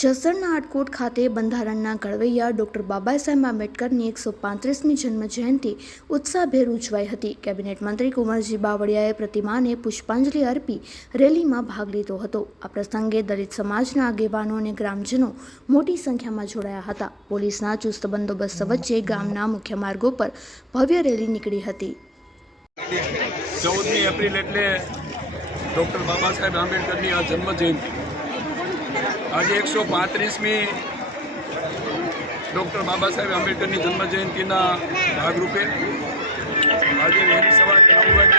જસદણના આટકોટ ખાતે બંધારણના ઘડવૈયા ડોક્ટર બાબા સાહેબ આંબેડકરની 135મી જન્મ જયંતિ ઉત્સાહભેર ઉજવાઈ હતી। કેબિનેટ મંત્રી કુંવરજી બાવળિયાએ પ્રતિમાને પુષ્પાંજલિ અર્પી રેલીમાં ભાગ લીધો હતો। આ પ્રસંગે દલિત સમાજના આગેવાનો અને ગ્રામજનો મોટી સંખ્યામાં જોડાયા હતા। પોલીસના ચુસ્ત બંદોબસ્ત વચ્ચે ગામના મુખ્ય માર્ગો પર ભવ્ય રેલી નીકળી હતી। 14મી એપ્રિલ એટલે ડૉક્ટર બાબા સાહેબ આંબેડકરની આ જન્મ જયંતિ। આજે 135મી ડૉક્ટર બાબા સાહેબ આંબેડકરની જન્મ જયંતિના ભાગરૂપે આજે વહેલી સવારે 9 વાગે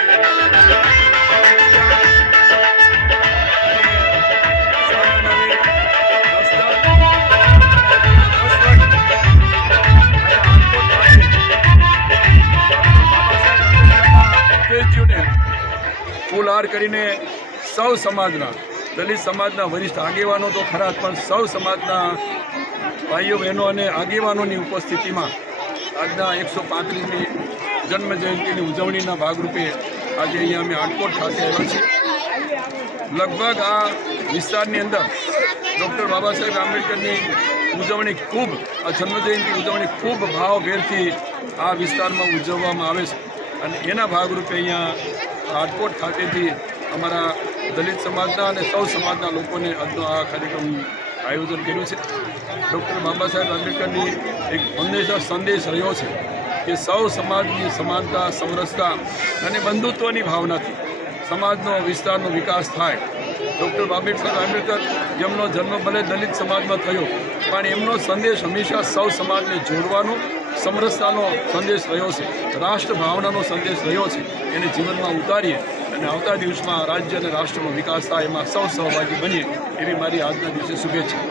ફૂલહાર કરીને સૌ સમાજના દલિત સમાજના વરિષ્ઠ આગેવાનો તો ખરા, પણ સૌ સમાજના ભાઈઓ બહેનો અને આગેવાનોની ઉપસ્થિતિમાં આજના 135મી જન્મ જયંતિની ઉજવણીના ભાગરૂપે આજે અહીંયા અમે આટકોટ ખાતે આવ્યા છીએ। લગભગ આ વિસ્તારની અંદર ડૉક્ટર બાબા સાહેબ આંબેડકરની ઉજવણી ખૂબ આ જન્મજયંતિ ઉજવણી ખૂબ ભાવભેરથી આ વિસ્તારમાં ઉજવવામાં આવે છે અને એના ભાગરૂપે અહીંયા આટકોટ ખાતેથી અમારા દલિત સમાજના અને સૌ સમાજના લોકોને આજનો આ કાર્યક્રમ આયોજન કર્યું છે। ડૉક્ટર બાબા સાહેબ આંબેડકરની એક હંમેશા સંદેશ રહ્યો છે કે સૌ સમાજની સમાનતા, સમરસતા અને બંધુત્વની ભાવનાથી સમાજનો વિસ્તારનો વિકાસ થાય। ડૉક્ટર બાબા સાહેબ આંબેડકર જેમનો જન્મ ભલે દલિત સમાજમાં થયો, પણ એમનો સંદેશ હંમેશા સૌ સમાજને જોડવાનો, સમરસતાનો સંદેશ રહ્યો છે, રાષ્ટ્ર ભાવનાનો સંદેશ રહ્યો છે। એને જીવનમાં ઉતારીએ અને આવતા દિવસમાં રાજ્ય અને રાષ્ટ્રનો વિકાસ થાય, એમાં સૌ સહભાગી બનીએ એવી મારી આજના દિવસે શુભેચ્છા।